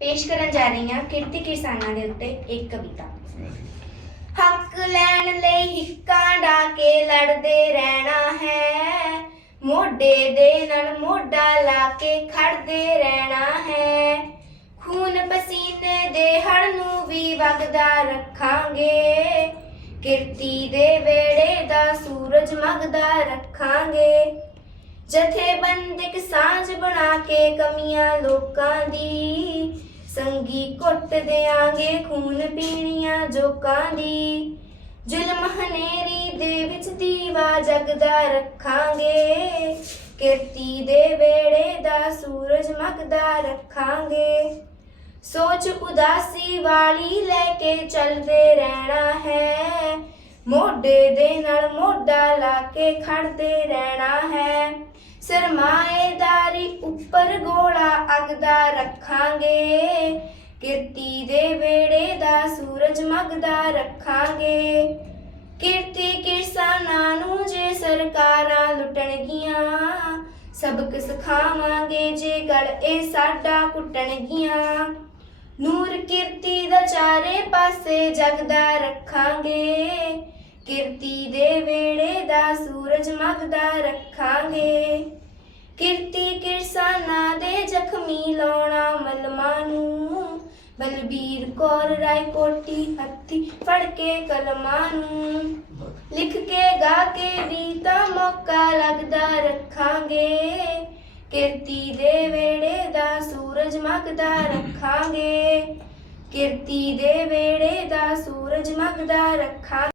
ਪੇਸ਼ ਕਰਨ ਜਾ ਰਹੀ ਹਾਂ ਕਿਰਤੀ ਕਿਸਾਨਾਂ ਦੇ ਉੱਤੇ ਇੱਕ ਕਵਿਤਾ। ਹੱਕ ਲੈਣ ਲਈ ਹਿੱਕਾਂ ਡਾ ਕੇ ਲੜਦੇ ਰਹਿਣਾ ਹੈ। ਮੋਢੇ ਦੇ ਨਾਲ ਮੋਢਾ ਲਾ ਕੇ ਖੜਦੇ ਰਹਿਣਾ ਹੈ। ਖੂਨ ਪਸੀਨੇ ਦੇ ਹੜ ਨੂੰ ਵੀ ਵਗਦਾ ਰੱਖਾਂਗੇ। ਕਿਰਤੀ ਦੇ ਵੇੜੇ ਦਾ ਸੂਰਜ ਮਗਦਾ ਰੱਖਾਂਗੇ। ਜਥੇਬੰਦਕ ਸਾਂਝ ਬਣਾ ਕੇ ਕਮੀਆਂ ਲੋਕਾਂ ਦੀ ਸੰਗੀ ਕੁੱਟ ਦਿਆਂਗੇ ਖੂਨ ਪੀਣੀਆਂ ਜੋਕਾਂ ਦੀ। ਜ਼ੁਲਮ ਹਨੇਰੀ ਦੇ ਵਿੱਚ ਦੀਵਾ ਜਗਦਾ ਰੱਖਾਂਗੇ। ਕਿਰਤੀ ਦੇ ਵੇੜੇ ਦਾ ਸੂਰਜ ਮਗਦਾ ਰੱਖਾਂਗੇ। ਸੋਚ ਉਦਾਸੀ ਵਾਲੀ ਲੈ ਕੇ ਚੱਲਦੇ ਰਹਿਣਾ ਹੈ। ਮੋਢੇ ਦੇ ਨਾਲ ਮੋਢਾ ਲਾ ਕੇ ਖੜਦੇ ਰਹਿਣਾ ਹੈ। ਸਰਮਾਏ ਉੱਪਰ ਗੋਲਾ ਅਗਦਾ ਰੱਖਾਂਗੇ। ਕਿਰਤੀ ਦੇ ਵੇੜੇ ਦਾ ਸੂਰਜ ਮਗਦਾ ਰੱਖਾਂਗੇ। ਕਿਰਤੀ ਕਿਰਸਾਨਾਂ ਨੂੰ ਜੇ ਸਰਕਾਰਾਂ ਲੁੱਟਣਗੀਆਂ, ਸਬਕ ਸਿਖਾਵਾਂਗੇ ਜੇ ਗਲ ਇਹ ਸਾਡਾ ਕੁੱਟਣਗੀਆਂ। ਨੂਰ ਕਿਰਤੀ ਦਾ ਚਾਰੇ ਪਾਸੇ ਜਗਦਾ ਰੱਖਾਂਗੇ। ਕਿਰਤੀ ਦੇ ਵੇੜੇ ਦਾ ਸੂਰਜ ਮਗਦਾ ਰੱਖਾਂਗੇ। ਕਿਰਤੀ ਕਿਰਸਾਨਾਂ ਦੇ ਜ਼ਖਮੀ ਲਾਉਣਾ ਮਲਮਾ ਨੂੰ। ਬਲਬੀਰ ਕੌਰ ਰਾਏ ਹੱਥੀ ਫੜ ਕੇ ਕਲਮਾਂ ਨੂੰ। ਲਿਖ ਕੇ ਗਾ ਕੇ ਵੀ ਤਾਂ ਮੌਕਾ ਲੱਗਦਾ ਰੱਖਾਂਗੇ। ਕਿਰਤੀ ਦੇ ਵੇੜੇ ਦਾ ਸੂਰਜ ਮਗਦਾ ਰੱਖਾਂਗੇ। ਕਿਰਤੀ ਦੇ ਵੇੜੇ ਦਾ ਸੂਰਜ ਮਗਦਾ ਰੱਖਾਂਗੇ